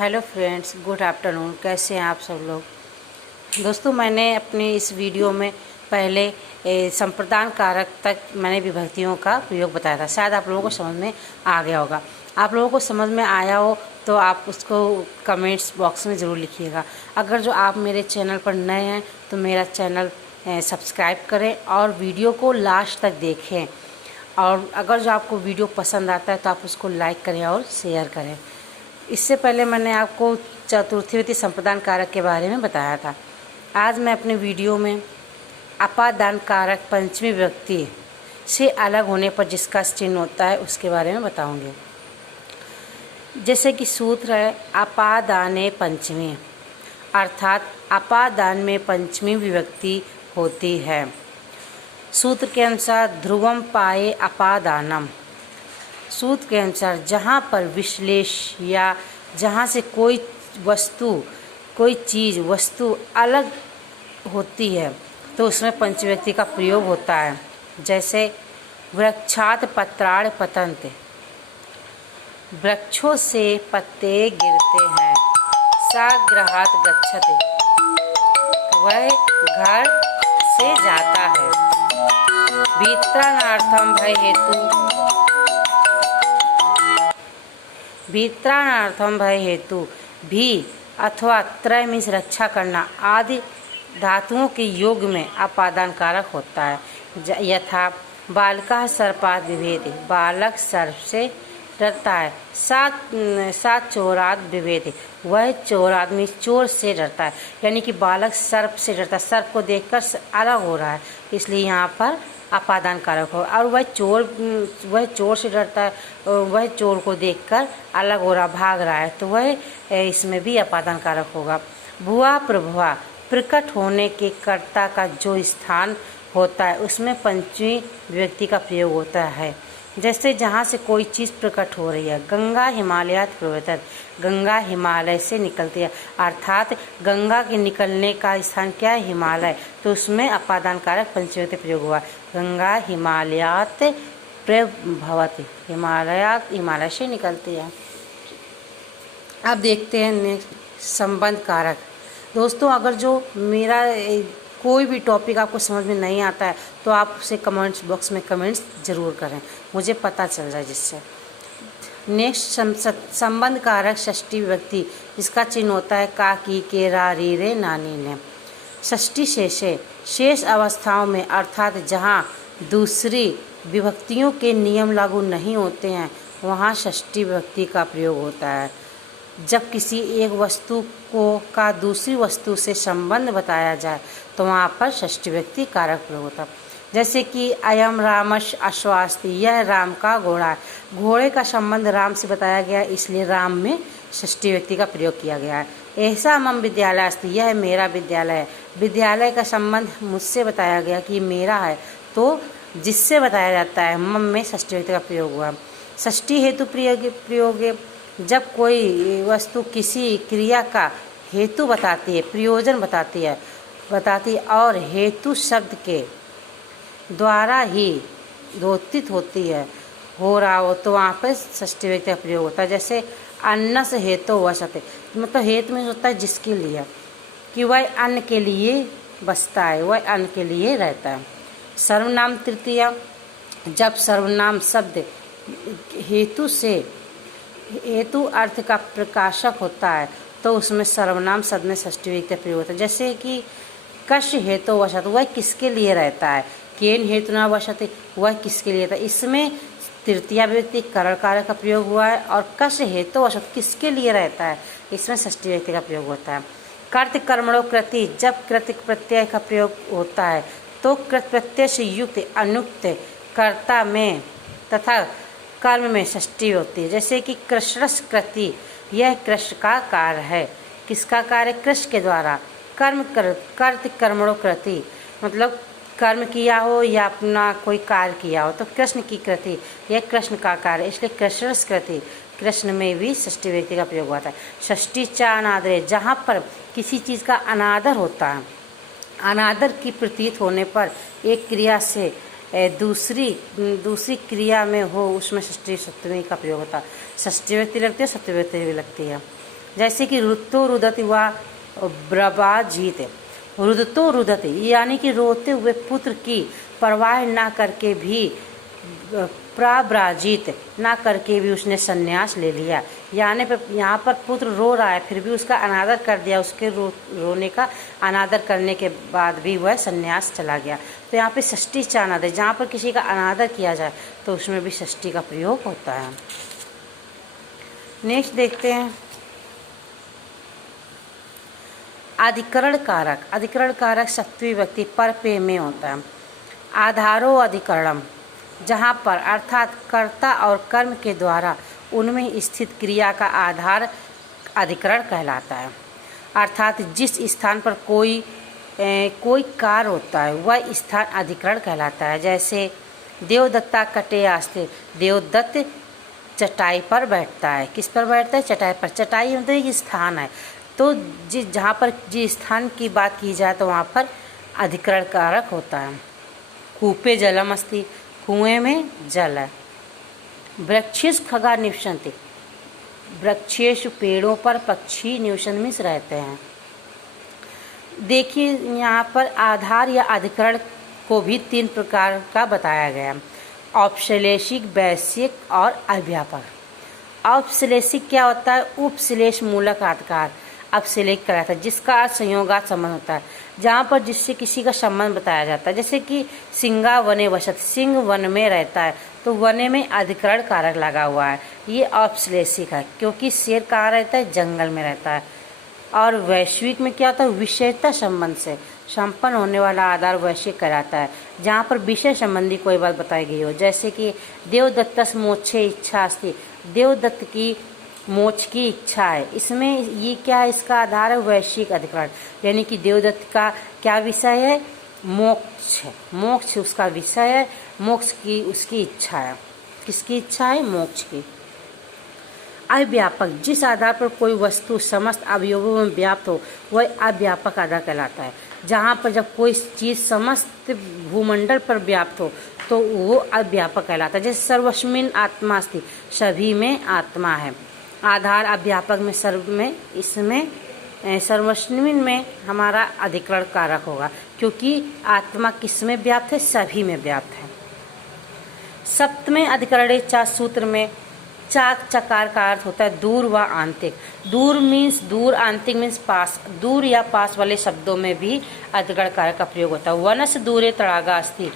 Hello friends, good afternoon. कैसे हैं आप सब लोग। दोस्तों, मैंने अपनी इस वीडियो में पहले संप्रदान कारक तक मैंने विभक्तियों का प्रयोग बताया था। शायद आप लोगों को समझ में आ गया होगा। आप लोगों को समझ में आया हो तो आप उसको कमेंट्स बॉक्स में ज़रूर लिखिएगा। अगर जो आप मेरे चैनल पर नए हैं तो मेरा चैनल सब्सक्राइब करें और वीडियो को लास्ट तक देखें। और अगर जो आपको वीडियो पसंद आता है तो आप उसको लाइक करें और शेयर करें। इससे पहले मैंने आपको चतुर्थी संप्रदान कारक के बारे में बताया था। आज मैं अपने वीडियो में अपादान कारक पंचमी विभक्ति से अलग होने पर जिसका चिन्ह होता है उसके बारे में बताऊंगी। जैसे कि सूत्र है अपादाने पंचमी, अर्थात अपादान में पंचमी विभक्ति होती है। सूत्र के अनुसार ध्रुवम पाए अपादानम। सूत्र के अनुसार जहाँ पर विश्लेष या जहाँ से कोई वस्तु अलग होती है तो उसमें पंचविभक्ति का प्रयोग होता है। जैसे वृक्षात पत्राण पतन्ते, वृक्षों से पत्ते गिरते हैं। सागृहात गच्छते, वह घर से जाता है। भीत्राणार्थम भय हेतु भी अथवा त्रय मीन्स रक्षा करना आदि धातुओं के योग में अपादान कारक होता है। यथा बालका सर्पात विभेति, बालक सर्प से डरता है। सात चोरात विभेति, वह चोर आदमी चोर से डरता है। यानी कि बालक सर्प से डरता है, सर्प को देखकर अलग हो रहा है, इसलिए यहाँ पर अपादान कारक हो। और वह चोर से डरता है, वह चोर को देखकर अलग हो रहा, भाग रहा है, तो वह इसमें भी अपादान कारक होगा। भुआ प्रभुआ, प्रकट होने के कर्ता का जो स्थान होता है उसमें पंचमी विभक्ति का प्रयोग होता है। जैसे जहाँ से कोई चीज़ प्रकट हो रही है। गंगा हिमालयात प्रवर्तत, गंगा हिमालय से निकलती है, अर्थात गंगा के निकलने का स्थान क्या है, हिमालय, तो उसमें अपादान कारक पंचमी विभक्ति प्रयोग हुआ। गंगा हिमालयात प्रभवति, हिमालय से निकलती है। अब देखते हैं नेक्स्ट संबंध कारक। दोस्तों, अगर जो मेरा कोई भी टॉपिक आपको समझ में नहीं आता है तो आप उसे कमेंट्स बॉक्स में कमेंट्स ज़रूर करें, मुझे पता चल जाए जिससे। नेक्स्ट संबंध कारक षष्ठी विभक्ति, जिसका चिन्ह होता है का, की, के, रा, री, रे, नानी, ने। षष्ठी शेषे, शेष अवस्थाओं में अर्थात जहाँ दूसरी विभक्तियों के नियम लागू नहीं होते हैं वहाँ षष्ठी विभक्ति का प्रयोग होता है। जब किसी एक वस्तु का दूसरी वस्तु से संबंध बताया जाए तो वहाँ पर षष्ठी विभक्ति कारक प्रयोग होता है। जैसे कि अयम रामश अश्वास्ति, यह राम का घोड़ा है। घोड़े का संबंध राम से बताया गया, इसलिए राम में षष्ठी विभक्ति का प्रयोग किया गया है। ऐसा मम विद्यालय अस्ति, यह मेरा विद्यालय है। विद्यालय का संबंध मुझसे बताया गया कि मेरा है, तो जिससे बताया जाता है मम में षष्ठी विभक्ति का प्रयोग हुआ। षष्ठी हेतु प्रयोग, जब कोई वस्तु किसी क्रिया का हेतु बताती है, प्रयोजन बताती है और हेतु शब्द के द्वारा ही द्योतित होती है, हो रहा हो, तो वहाँ पर षष्ठी विभक्ति का प्रयोग होता है। जैसे अन्न से हेतु वसते, मतलब हेतु में होता है जिसके लिए, कि वह अन्न के लिए बसता है, वह अन्न के लिए रहता है। सर्वनाम तृतीया, जब सर्वनाम शब्द हेतु अर्थ का प्रकाशक होता है तो उसमें सर्वनाम शब्द में षष्ठी विभक्ति प्रयोग होता है। जैसे कि कश हेतु वशत, वह किसके लिए रहता है। केन हेतु न वशत, वह किसके लिए रहता है। इसमें तृतीया विभक्ति करण कारक का प्रयोग हुआ है। और कश हेतु वशत, किसके लिए रहता है, इसमें षष्ठी विभक्ति का प्रयोग होता है। कर्त कर्मणो कृति, जब कृत प्रत्यय का प्रयोग होता है तो कृत प्रत्यय से युक्त अनुक्त कर्ता में तथा कर्म में षष्ठी होती है। जैसे कि कृष्णस् कृति, यह कृष्ण का कार्य है। किसका कार्य, कृष्ण के द्वारा। कर्त कर्मणो कृति, मतलब कर्म किया हो या अपना कोई कार्य किया हो, तो कृष्ण की कृति, यह कृष्ण का कार्य, इसलिए कृष्णस् कृति, कृष्ण में भी षष्ठी विभक्ति का प्रयोग होता है। षष्ठी चा अनादरे, जहाँ पर किसी चीज़ का अनादर होता है, अनादर की प्रतीत होने पर एक क्रिया से दूसरी क्रिया में हो उसमें षष्ठी सप्तमी का प्रयोग होता है। षष्ठी विभक्ति लगती है, सप्तमी विभक्ति भी लगती है। जैसे कि रुतो रुदति व ब्रबाजीत। रुदतो रुदति यानी कि रोते हुए पुत्र की परवाह ना करके भी, प्राब्राजित ना करके भी उसने संन्यास ले लिया। यानी यहाँ पर पुत्र रो रहा है फिर भी उसका अनादर कर दिया, उसके रोने का अनादर करने के बाद भी वह संन्यास चला गया। तो यहाँ पे षष्ठी चानाद है, जहाँ पर किसी का अनादर किया जाए तो उसमें भी षष्ठी का प्रयोग होता है। नेक्स्ट देखते हैं अधिकरण कारक। अधिकरण कारक सप्तमी विभक्ति पर पे में होता है। आधारो अधिकरणम, जहाँ पर अर्थात कर्ता और कर्म के द्वारा उनमें स्थित क्रिया का आधार अधिकरण कहलाता है। अर्थात जिस स्थान पर कोई कार्य होता है वह स्थान अधिकरण कहलाता है। जैसे देवदत्ता कटे आस्ते, देवदत्त चटाई पर बैठता है। किस पर बैठता है? चटाई पर। चटाई मतलब एक स्थान है, तो जहाँ पर जिस स्थान की बात की जाए तो वहाँ पर अधिकरण कारक होता है। कूपे जलम अस्ति, कुएं में जल है। वृक्षेश खगा निवसन्ति, वृक्षेश पेड़ों पर पक्षी निवसन में रहते हैं। देखिए यहाँ पर आधार या अधिकरण को भी 3 प्रकार का बताया गया, औपश्लेषिक, वैश्यिक और अव्यापक। औपश्लेषिक क्या होता है? उपश्लेष मूलक अधिकार अपश्लेष कहलाता है, जिसका अर्थ संयोगात संबंध होता है, जहाँ पर जिससे किसी का संबंध बताया जाता है। जैसे कि सिंगा वने वसत, सिंह वन में रहता है, तो वने में अधिकरण कारक लगा हुआ है, ये औपश्लेषिक है, क्योंकि शेर कहाँ रहता है? जंगल में रहता है। और वैश्विक में क्या होता है? विषयता संबंध से संपन्न होने वाला आधार वैश्विक कहलाता है, जहाँ पर विषय संबंधी कोई बात बताई गई हो। जैसे कि देवदत्तस मोक्षे इच्छा अस्ति, देवदत्त की मोक्ष की इच्छा है, इसमें ये क्या है? इसका आधार है वैश्विक अधिकरण, यानी कि देवदत्त का क्या विषय है? मोक्ष है, मोक्ष उसका विषय है, मोक्ष की उसकी इच्छा है। किसकी इच्छा है? मोक्ष की। अव्यापक, जिस आधार पर कोई वस्तु समस्त अवयवों में व्याप्त हो वह अव्यापक आधार कहलाता है। जहाँ पर जब कोई चीज़ समस्त भूमंडल पर व्याप्त हो तो वो अव्यापक कहलाता है। जैसे सर्वस्मिन आत्मा अस्ति, सभी में आत्मा है। आधार अव्यापक में सर्व में, इसमें सर्वस्मिन में हमारा अधिकरण कारक होगा, क्योंकि आत्मा किस में व्याप्त है? सभी में व्याप्त है। सप्तमें अधिकरणे चा सूत्र में चाक चकार का अर्थ होता है दूर व आंतिक। दूर मीन्स दूर, आंतिक मीन्स पास। दूर या पास वाले शब्दों में भी अधिकरण कारक का प्रयोग होता है। वनस दूरे तड़ागा अस्ति,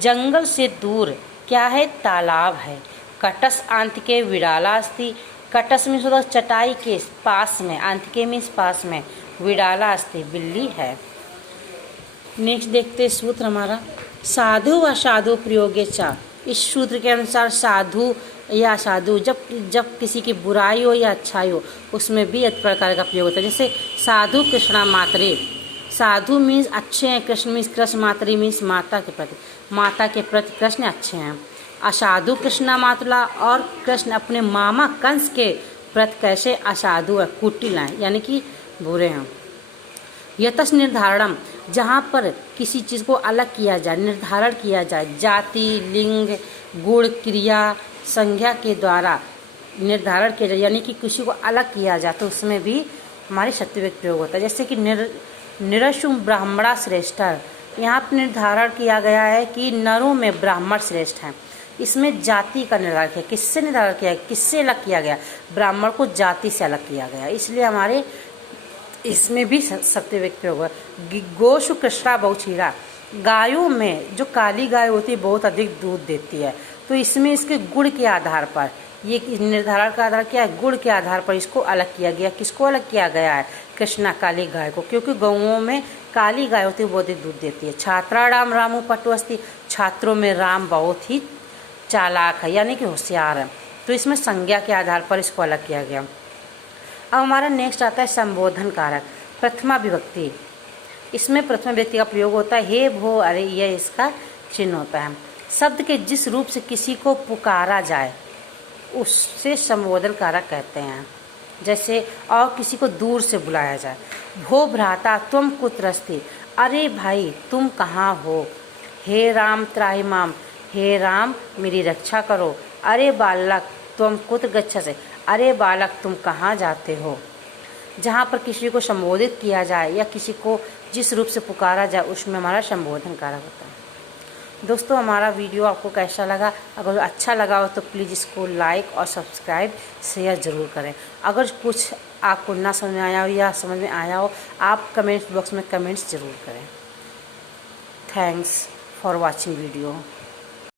जंगल से दूर क्या है? तालाब है। कटस आंतिके विडाला अस्ति, कटस मीन्स होता है चटाई के पास में, आंतिके मीन्स पास में, विडाला अस्ति बिल्ली है। नेक्स्ट देखते सूत्र हमारा साधु व साधु प्रयोगे चा। इस सूत्र के अनुसार साधु या साधु जब किसी की बुराई हो या अच्छाई हो उसमें भी इस प्रकार का प्रयोग होता है। जैसे साधु कृष्णा मातरे, साधु मीन्स अच्छे हैं, कृष्ण मीन्स कृष्ण, मातरी मीन्स माता के प्रति, माता के प्रति कृष्ण अच्छे हैं। असाधु कृष्णा मातुला, और कृष्ण अपने मामा कंस के प्रति कैसे असाधु है, कुटिल हैं, यानी कि बुरे हैं। यतस निर्धारणम, जहाँ पर किसी चीज़ को अलग किया जाए, निर्धारण किया जाए, जाति, लिंग, गुण, क्रिया, संज्ञा के द्वारा निर्धारण किया जाए, यानी कि किसी को अलग किया जाए, तो उसमें भी हमारी सत्विक प्रयोग होता है। जैसे कि निरशुम ब्राह्मणा श्रेष्ठ, यहाँ पर निर्धारण किया गया है कि नरों में ब्राह्मण श्रेष्ठ हैं। इसमें जाति का निर्धारण किया, किससे निर्धारण किया, किससे अलग किया गया? ब्राह्मण को जाति से अलग किया गया, इसलिए हमारे इसमें भी सत्विक प्रयोग है। गोशु कृष्णा बहुचीरा, गायों में जो काली गाय होती है बहुत अधिक दूध देती है, तो इसमें इसके गुण के आधार पर ये निर्धारण का आधार क्या है? गुण के आधार पर इसको अलग किया गया। किसको अलग किया गया है? कृष्णा काली गाय को, क्योंकि गौओं में काली गाय होती है बहुत ही दूध देती है। छात्राणाम रामु पटु अस्ति, छात्रों में राम बहुत ही चालाक है, यानी कि होशियार है, तो इसमें संज्ञा के आधार पर इसको अलग किया गया। अब हमारा नेक्स्ट आता है संबोधन कारक, प्रथमा विभक्ति। इसमें प्रथमा विभक्ति का प्रयोग होता है हे भो अरे, यह इसका चिन्ह होता है। शब्द के जिस रूप से किसी को पुकारा जाए उससे संबोधन कारक कहते हैं। जैसे और किसी को दूर से बुलाया जाए, भो भ्राता तुम कुत्र अस्ति, अरे भाई तुम कहाँ हो। हे राम त्राहि माम, हे राम मेरी रक्षा करो। अरे बालक तुम कुत्र गच्छसे, अरे बालक तुम कहाँ जाते हो। जहाँ पर किसी को संबोधित किया जाए या किसी को जिस रूप से पुकारा जाए उसमें हमारा संबोधन कारक होता है। दोस्तों, हमारा वीडियो आपको कैसा लगा? अगर अच्छा लगा हो तो प्लीज़ इसको लाइक और सब्सक्राइब शेयर ज़रूर करें। अगर कुछ आपको ना समझ में आया हो या समझ में आया हो, आप कमेंट बॉक्स में कमेंट्स ज़रूर करें। Thanks for watching video.